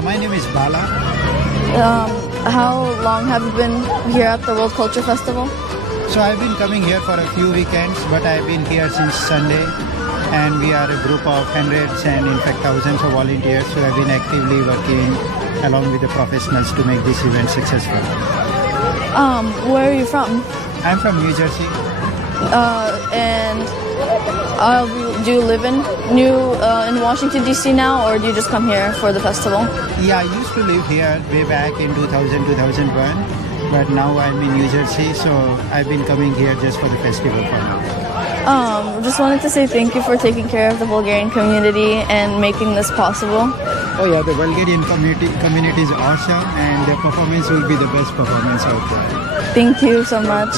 Yeah, my name is Bala. How long have you been here at the World Culture Festival? So I've been coming here for a few weekends, but I've been here since Sunday, and we are a group of hundreds and in fact thousands of volunteers who have been actively working along with the professionals to make this event successful. Where are you from? I'm from New Jersey. And do you live in Washington D.C. now, or do you just come here for the festival? Yeah, I used to live here way back in 2000, 2001, but now I'm in New Jersey, so I've been coming here just for the festival for now. Just wanted to say thank you for taking care of the Bulgarian community and making this possible. Oh yeah, the Bulgarian community is awesome, and their performance will be the best performance out there. Thank you so much.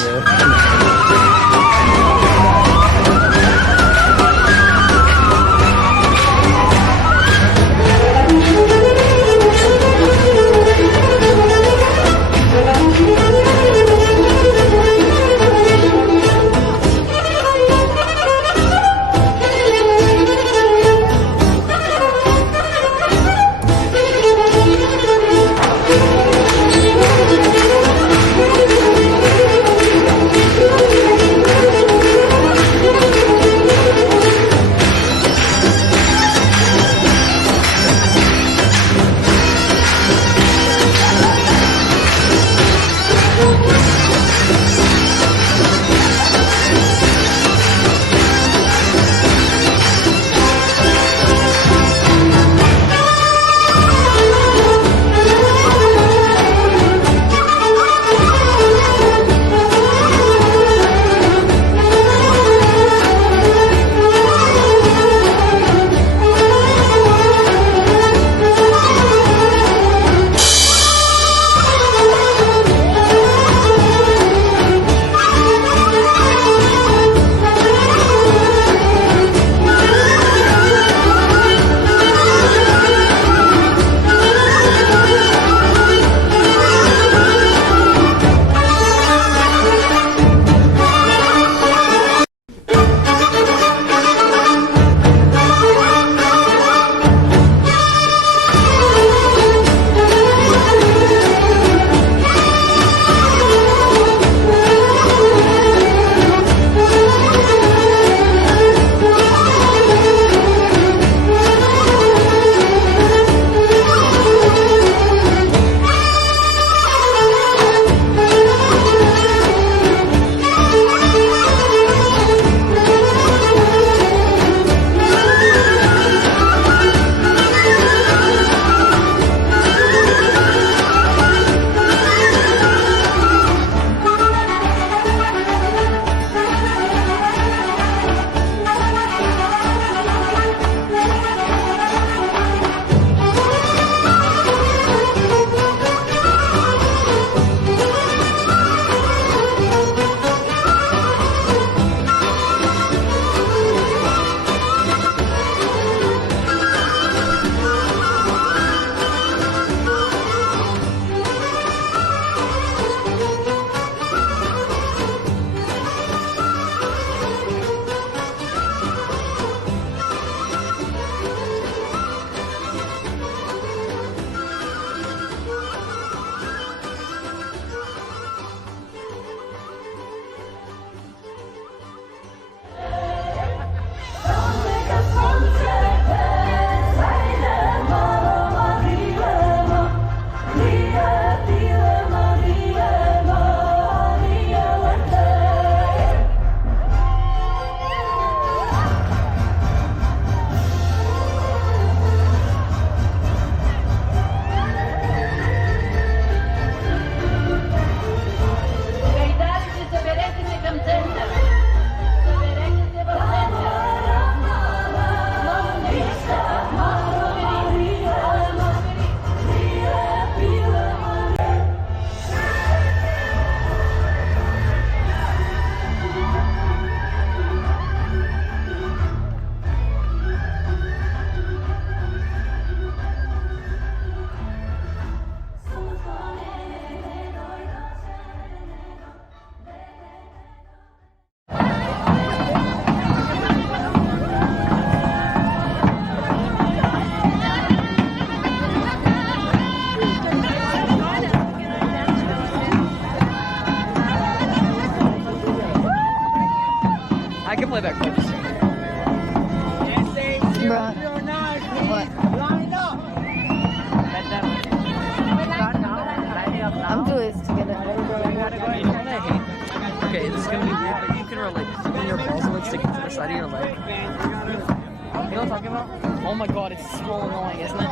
Okay, this is gonna be weird, but you can relate. When your balls are like sticking to the side of your leg. You know what I'm talking about? Oh my god, it's so annoying, isn't it?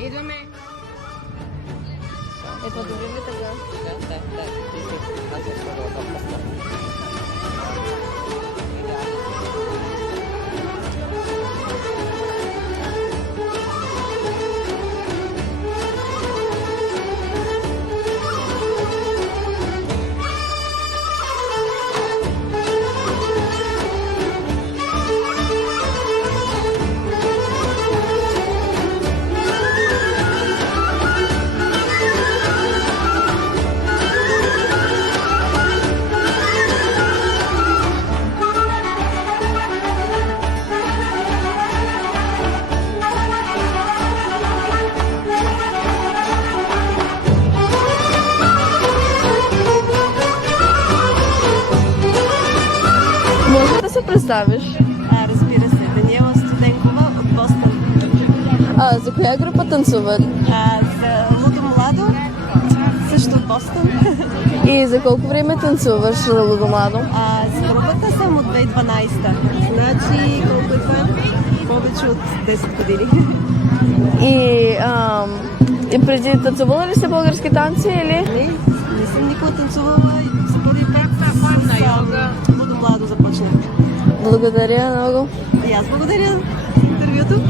Идваме. Ето, добре ли така? Да. Аз съм скоро да поставя. Може да се представиш? Разбира се, Даниела Студенкова от Бостън. За коя група танцуват? За Лудо Младо, също от Бостън. И за колко време танцуваш Лудомладо? С групата съм от 2012. Значи, колко е това? Повече от 10 години. И преди танцувала ли се български танци или? Не съм никога танцувала и според с Лудо Младо започнах. Благодаря много. И аз благодаря за интервюто.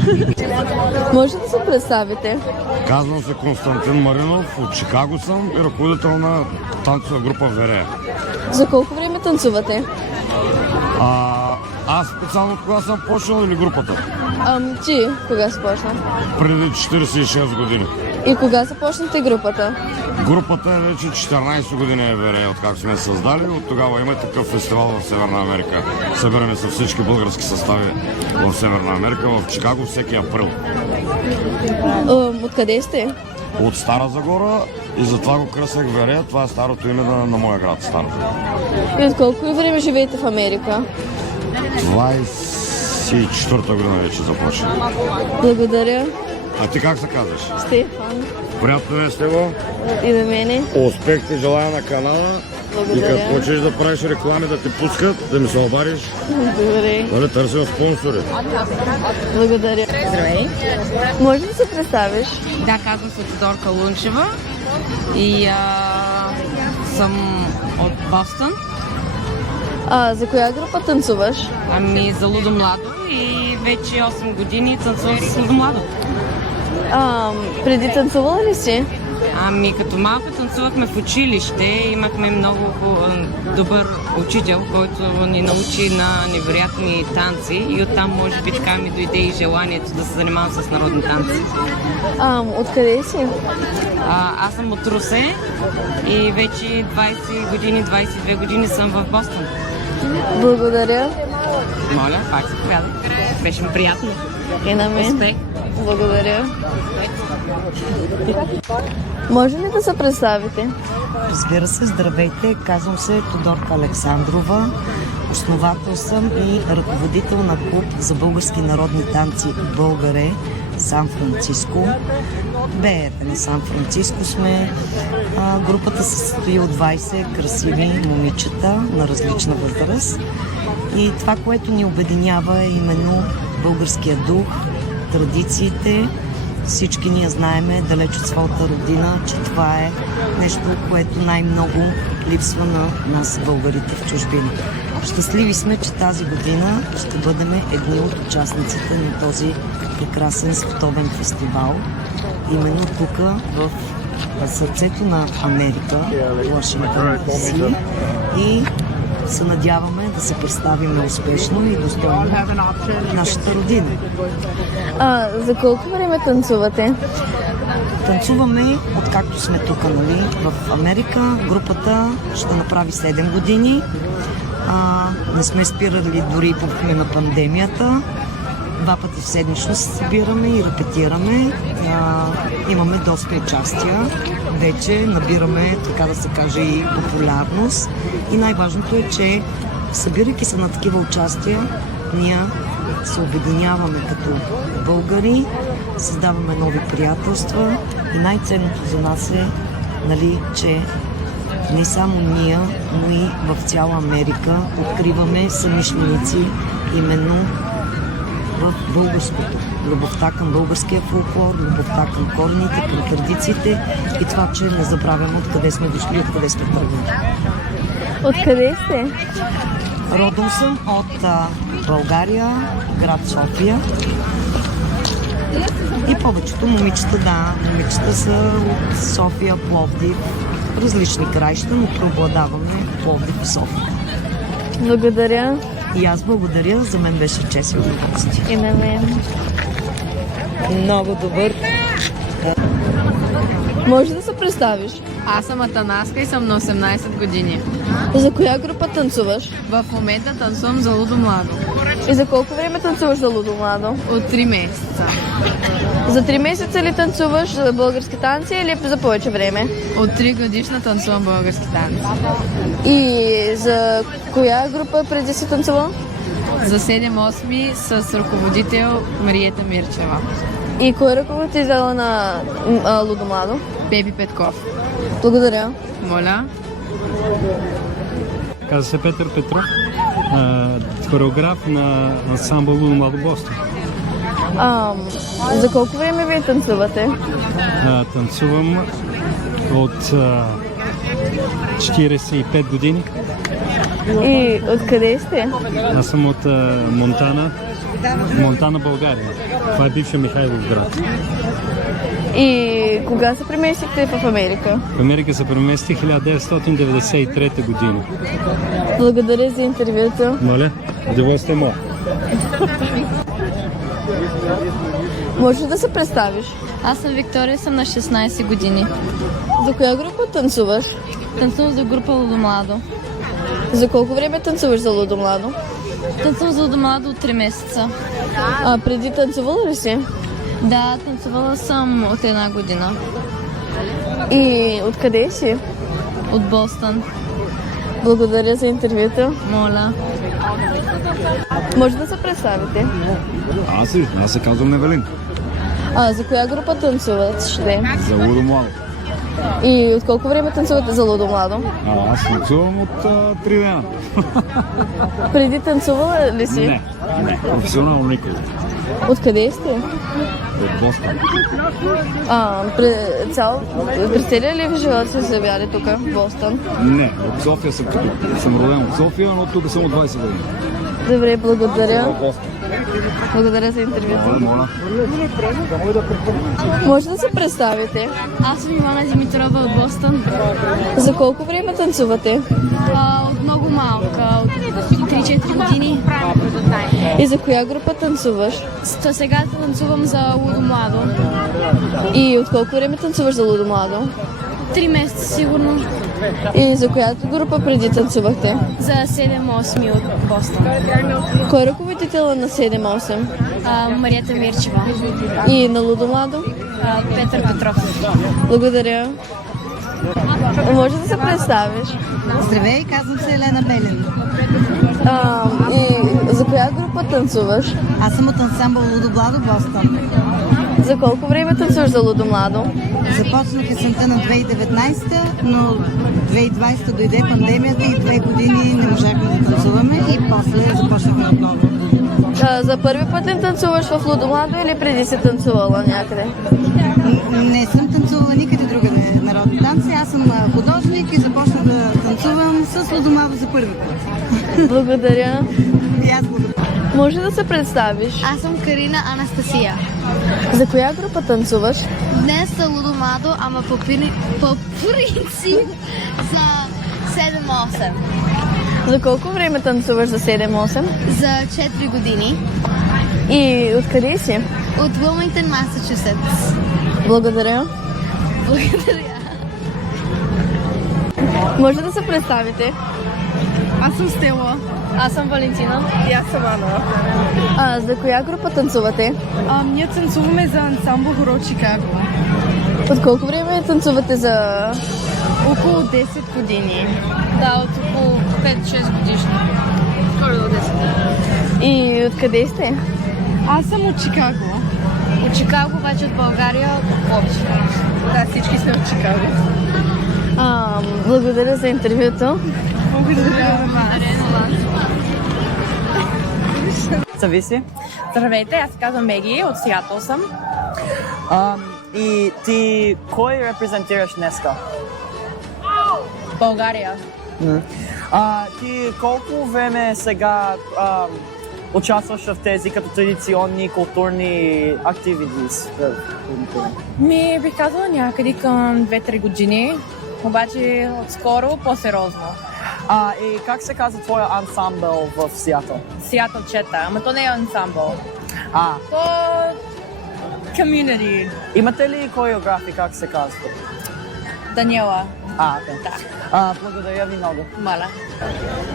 Може да се представите? Казвам се Константин Маринов, от Чикаго съм и ръководител на танцова група Верея. За колко време танцувате? Аз специално от кога съм почнал или групата? Ти кога започна? Преди 46 години. И кога започнате групата? Групата е вече 14 години е Верея, откак сме създали. От тогава има такъв фестивал в Северна Америка. Събираме се всички български състави в Северна Америка, в Чикаго всеки април. Откъде сте? От Стара Загора и затова го кръсах Верея. Това е старото име на моя град, Стара Загора. И от колко време живеете в Америка? 24-та година вече започна. Благодаря. А ти как се казваш? Стефан. Приятно е с него. И на мене. Успех ти желая на канала. И като Благодаря. почнеш да правиш реклами, да те пускат, да ми се обадиш, Добре. да търсим спонсори. Благодаря. Здравей! Може да се представиш? Да, казвам се Тодорка Лунчева и съм от Бостън. За коя група танцуваш? Ами за Лудо Младо и вече 8 години танцувам с Лудо Младо. Преди танцувала ли си? Ами като малко танцувахме в училище, имахме много добър учител, който ни научи на невероятни танци и оттам може би така ми дойде и желанието да се занимавам с народни танци. Откъде си? Аз съм от Русе и вече 20 години, 22 години съм в Бостън. Благодаря. Моля, пак се повядай. Беше ми приятно. И на мен. Успех. Благодаря. Може ли да се представите? Разбира се, здравейте, казвам се Тодорка Александрова. Основател съм и ръководител на клуб за български народни танци Българе, Сан Франциско. БР на Сан Франциско сме. Групата се състои от 20 красиви момичета на различна възраст. И това, което ни обединява е именно българския дух, традициите. Всички ние знаеме далеч от своята родина, че това е нещо, което най-много липсва на нас, българите в чужбина. Щастливи сме, че тази година ще бъдем едни от участниците на този прекрасен световен фестивал. Именно тук, в сърцето на Америка, Вашингтон ДС, и се надяваме да се представим успешно и достойно нашата родина. За колко време танцувате? Танцуваме откакто сме тук, нали, в Америка. Групата ще направи 7 години. Не сме спирали дори по време на пандемията. 2 пъти седмично се събираме и репетираме. Имаме доста участия. Вече набираме, така да се каже, и популярност. И най-важното е, че събирайки се на такива участия, ние се обединяваме като българи, създаваме нови приятелства и най-ценното за нас е, нали, че не само ние, но и в цяла Америка откриваме съмишленици именно в българското. Любовта към българския фолклор, любовта към корените, към традициите и това, че не забравяме откъде сме дошли, откъде сме тръгнали. Откъде сте? Родом съм от България, град София. И повечето момичета са от София, Пловдив, различни краища, но преобладаваме Пловдив и София. Благодаря. И аз благодаря, за мен беше чест и удоволствие. И на мен. Много добър. Може да се представиш? Аз съм Атанаска и съм на 18 години. За коя група танцуваш? В момента танцувам за Лудо Младо. И за колко време танцуваш за Лудо Младо? От 3 месеца. За 3 месеца ли танцуваш за български танци или за повече време? От 3 годишна танцувам български танци. И за коя група преди си танцувал? За 7-8 с ръководител Мариета Мирчева. И кой е ръководител на Лудо Младо? Пепи Петков. Благодаря. Моля. Каза се Петър Петров, хореограф на ансамбъл Лудо Младо Бостон. За колко време вие танцувате? Танцувам от 45 години. И откъде сте? Аз съм от Монтана, България. Това е бивша Михайлов град. И кога се преместихте в Америка? В Америка се премести 1993 година. Благодаря за интервюто. Моля, удоволствие мое. Може да се представиш? Аз съм Виктория, съм на 16 години. За коя група танцуваш? Танцувам за група Лудо Младо. За колко време танцуваш за Лудо Младо? Танцувам за Лудо Младо от 3 месеца. Преди танцувала ли си? Да, танцувала съм от 1 година. И откъде си? От Бостън. Благодаря за интервюто. Моля. Може да се представите? Аз се казвам Невелин. За коя група танцуваш? За Лудо Младо. И от колко време танцувате за Лудо Младо? Аз танцувам от 3 дена. Преди танцувала ли си? Не, професионално никога. Откъде сте? От Бостон. През целия ли ви живот сте завяли тук, в Бостон? Не, от София съм роден от София, но тук съм от 20 години. Добре, благодаря. Благодаря за интервюто. Моля. Може да се представите? Аз съм Ивана Димитрова от Бостън. За колко време танцувате? От много малка, от 3-4 години. И за коя група танцуваш? Сега танцувам за Лудо Младо. И от колко време танцуваш за Лудо Младо? 3 месеца сигурно. И за която група преди танцувахте? За 7-8 от Бостън. Кой е ръководител на 7-8? Мариета Мирчева. И на Лудо Младо? Петър Петров. Благодаря. Може да се представиш? Здравей, казвам се Елена Белин. И за коя група танцуваш? Аз съм от ансамбъл Лудо Младо Бостон. За колко време танцуваш за Лудо Младо? Започнах есента на 2019, но 2020 дойде пандемията и 2 години не можахме да танцуваме и после започнахме отново. За първи път ли танцуваш в Лудо Младо или преди си танцувала някъде? Не съм танцувала никъде другаде народни танци. Аз съм художник и започнах да танцувам с Лудо Младо за първи път. Благодаря. И аз благодаря. Може да се представиш? Аз съм Карина Анастасия. За коя група танцуваш? Днес са Лудо Младо, ама по принцип за 7-8. За колко време танцуваш за 7-8? За 4 години. И откъде си? От Уилмингтън, Масачусетс. Благодаря. Благодаря. Може да се представите? Аз съм Стела. Аз съм Валентина. И аз съм Ана. За коя група танцувате? Ние танцуваме за ансамбъл Хоро Чикаго. От колко време танцувате за... Около 10 години. Да, от около 5-6 годишни. Скоро до 10. И откъде сте? Аз съм от Чикаго. От Чикаго, обаче от България, от Пловдив. Да, всички сме от Чикаго. Благодаря за интервюто. Благодаря на вас. Зависи. Здравейте, аз се казвам Меги, от Сиатъл съм. И ти кой репрезентираш днеска? България. Ти колко време сега участваш в тези като традиционни културни активити? Бих казала някъде към 2-3 години, обаче отскоро по-сериозно. И как се казва твоя ансамбъл в Сиатъл? Сиатъл Чета, ама то не е ансамбъл. То community. Имате ли хореографи, как се казва? Даниела. Okay. Да. Благодаря ви много. Маля.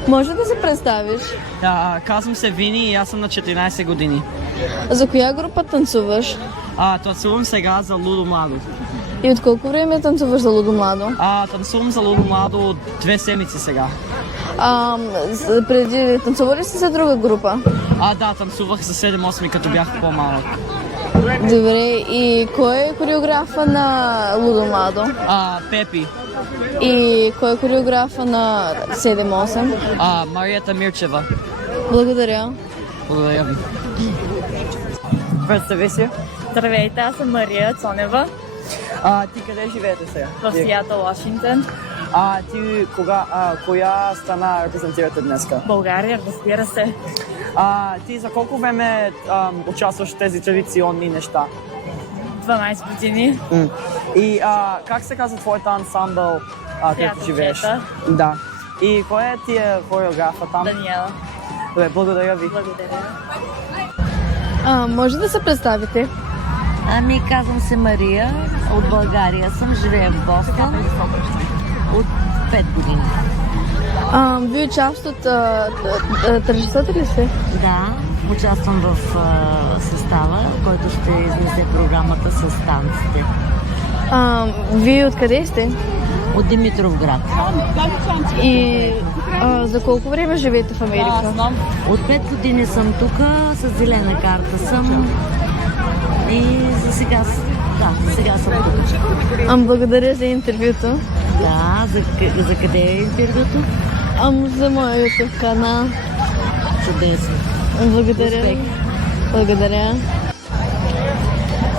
Може да се представиш? Казвам се Вини и аз съм на 14 години. За коя група танцуваш? Танцувам сега за Лудо Младо. И от колко време танцуваш за Лудо Младо? Танцувам за Лудо Младо от 2 седмици сега. Преди танцували си за друга група? Да, танцувах за 7-8 като бях по-малък. Добре, и кой е хореографа на Лудо Младо? Пепи. И кой е хореографа на 7-8? Марията Мирчева. Благодаря. Благодаря ви. Представи си. Здравейте, аз съм Мария Цонева. Ти къде живеете сега? В Сиатъл, Вашингтон. Ти коя страна репрезентирате днеска? България, разбира се. Ти за колко време участваш в тези традиционни неща? 12 години. И как се казва твоята ансамбъл, където живееш? Да. И кой е ти е хореографа там? Даниела. Добре, благодаря ви. Благодаря. Може да се представите? Казвам се Мария, от България съм, живея в Бостон от 5 години. Вие част от тържествата ли сте? Да, участвам в състава, който ще изнесе програмата с танците. Вие откъде сте? От Димитровград. И за колко време живеете в Америка? От 5 години съм тук, с зелена карта съм и за сега съм тук. Благодаря за интервюто. Да, за къде е интервюто? За моя YouTube канал. Чудесно. Благодаря. Успех. Благодаря.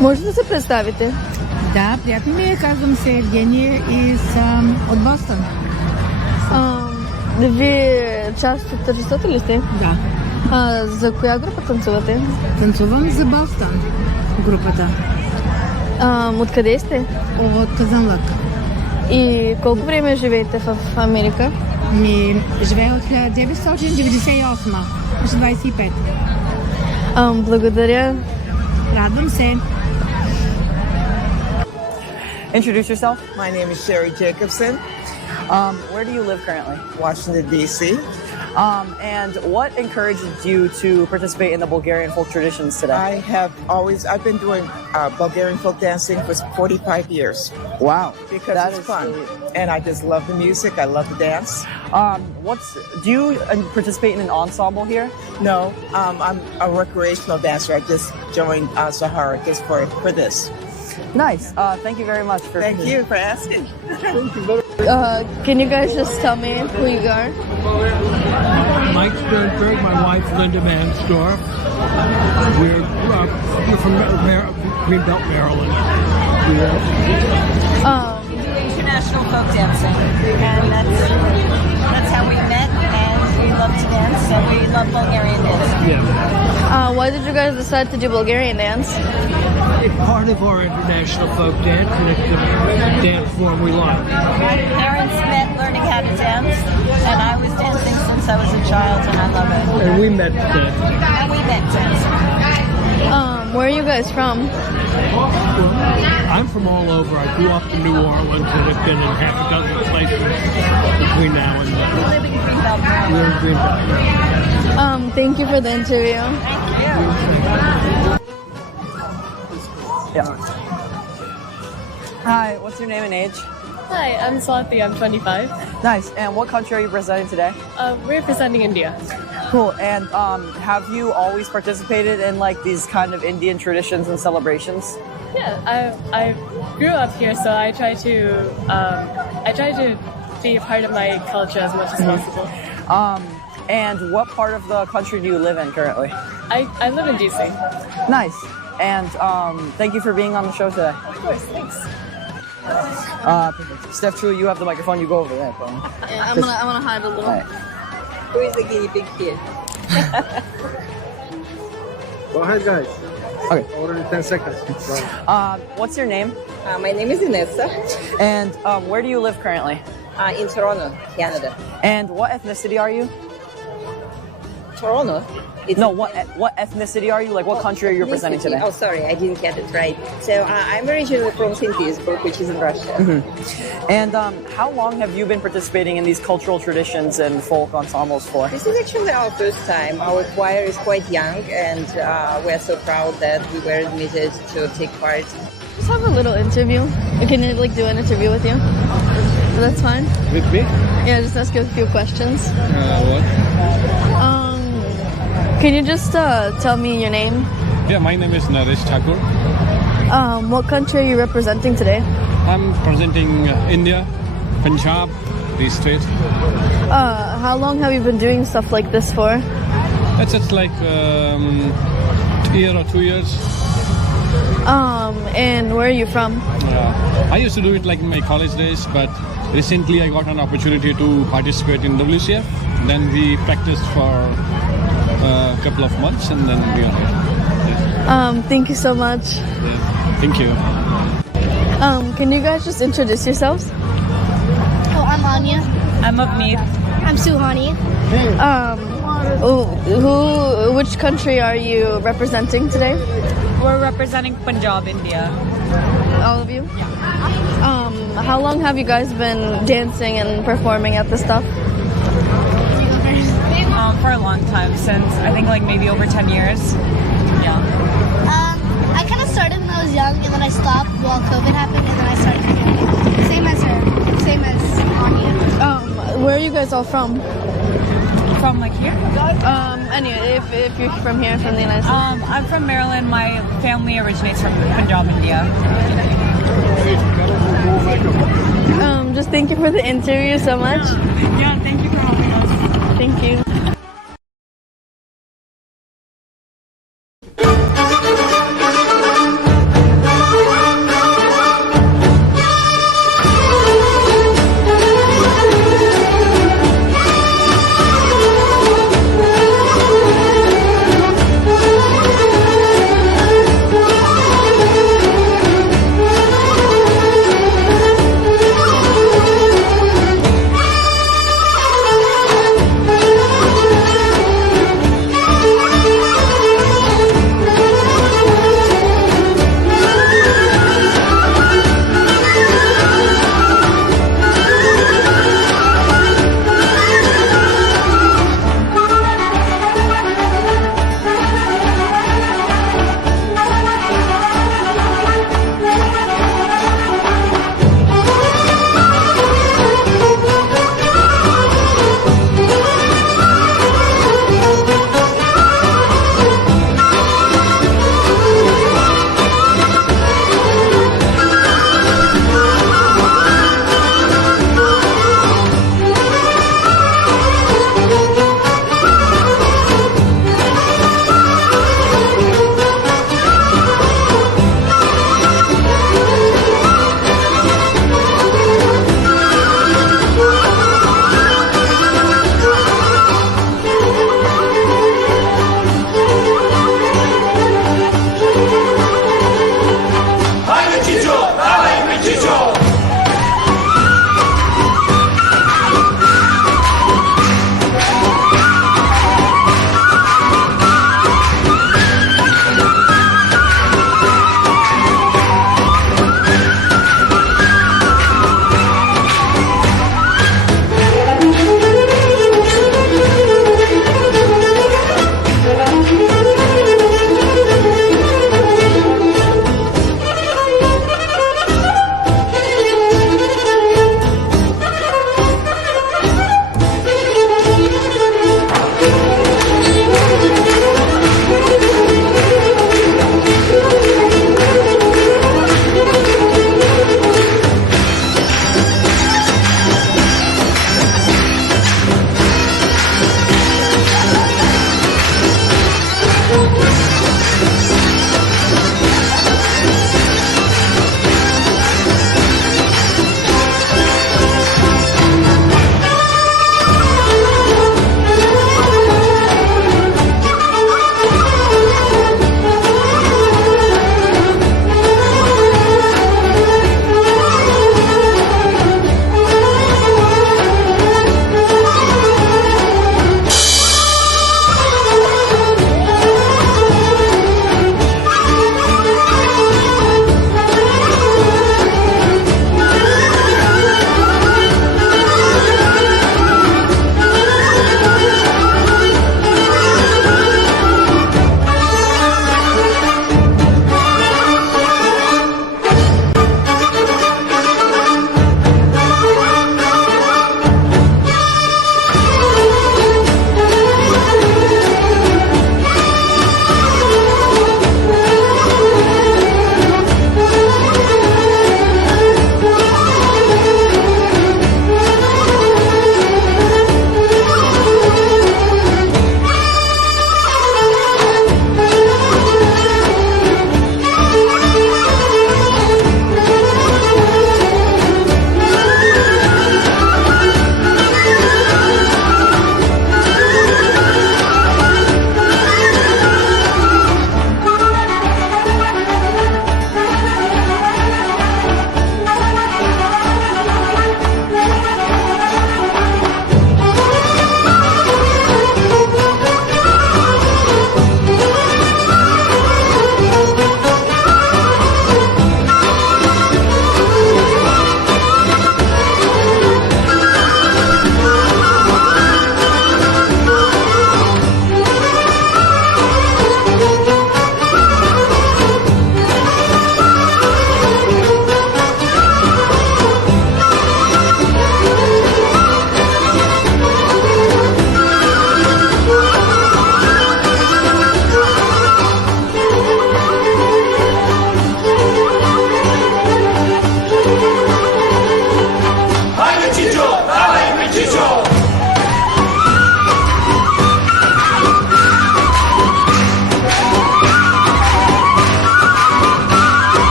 Може да се представите? Да, приятно ми е. Казвам се Евгения и съм от Бостон. Вие част от тържеството ли сте? Да. За коя група танцувате? Танцувам за Бостон групата. Откъде сте? От Казанлък. И колко време живеете в Америка? Живея от 1998, още 25. Благодаря. Радвам се. Introduce yourself. My name is Sherry Jacobson, Where do you live currently? Washington, D.C. And what encouraged you to participate in the Bulgarian folk traditions today? I've been doing Bulgarian folk dancing for 45 years. Wow. Because it's fun. And I just love the music. I love the dance. Do you participate in an ensemble here? No, I'm a recreational dancer. I just joined Sahara just for this. Nice. Thank you very much for Thank you for asking. Can you guys just tell me who you are? Mike Sternberg, my wife Linda Mansdorf. We're from Greenbelt, Maryland. International folk dancing, and that's how we met, and we love to dance, and we love Bulgarian dancing. Yeah. Why did you guys decide to do Bulgarian dance? It's part of our international folk dance, and it's the dance form we like. My parents met learning how to dance, and I was dancing since I was a child, and I love it. And we met And we met dancing. Where are you guys from? I'm from all over. I grew up in New Orleans and have been in half a dozen places between now and then. We're in Greenbelt. Thank you for the interview. Yeah. Hi, what's your name and age? Hi, I'm Swati. I'm 25. Nice. And what country are you representing today? We're representing India. Cool. And have you always participated in like these kind of Indian traditions and celebrations? Yeah, I grew up here, so I try to be a part of my culture as much as possible. And what part of the country do you live in currently? I live in DC. Nice. And thank you for being on the show today. Of course, thanks. Perfect. Steph, True, you have the microphone. You go over there. Yeah, I'm gonna hide a little. All right. Who is the guinea pig here? Go ahead, guys. Okay. Already 10 seconds. What's your name? My name is Inessa. And where do you live currently? In Toronto, Canada. And what ethnicity are you? Toronto? What ethnicity are you? Like, what country are you representing today? Oh, sorry, I didn't get it right. So I'm originally from St. Petersburg, which is in Russia. Mm-hmm. And how long have you been participating in these cultural traditions and folk ensembles for? This is actually our first time. Our choir is quite young, and we're so proud that we were admitted to take part. Just have a little interview. Can you like do an interview with you? That's fine. With me? Yeah, just ask you a few questions. What? Can you just tell me your name? Yeah, my name is Naresh Thakur. What country are you representing today? I'm presenting India, Punjab, these states. How long have you been doing stuff like this for? That's just like a year or 2 years. And where are you from? I used to do it like in my college days, but recently I got an opportunity to participate in WCF. Then we practiced for a couple of months and then we are here. Thank you so much. Yeah. Thank you. Can you guys just introduce yourselves? Oh, I'm Anya. I'm Avneet. I'm Suhani. Which country are you representing today? We're representing Punjab, India. All of you? Yeah. How long have you guys been dancing and performing at this stuff? For a long time, since I think like maybe over 10 years. Yeah. I kind of started when I was young, and then I stopped while COVID happened, and then I started again. Same as her. Same as Anya. Where are you guys all from? From like here? Anyway, if you're from here, from the United States. I'm from Maryland. My family originates from Punjab, India. Just thank you for the interview so much. Yeah, thank you for having us. Thank you.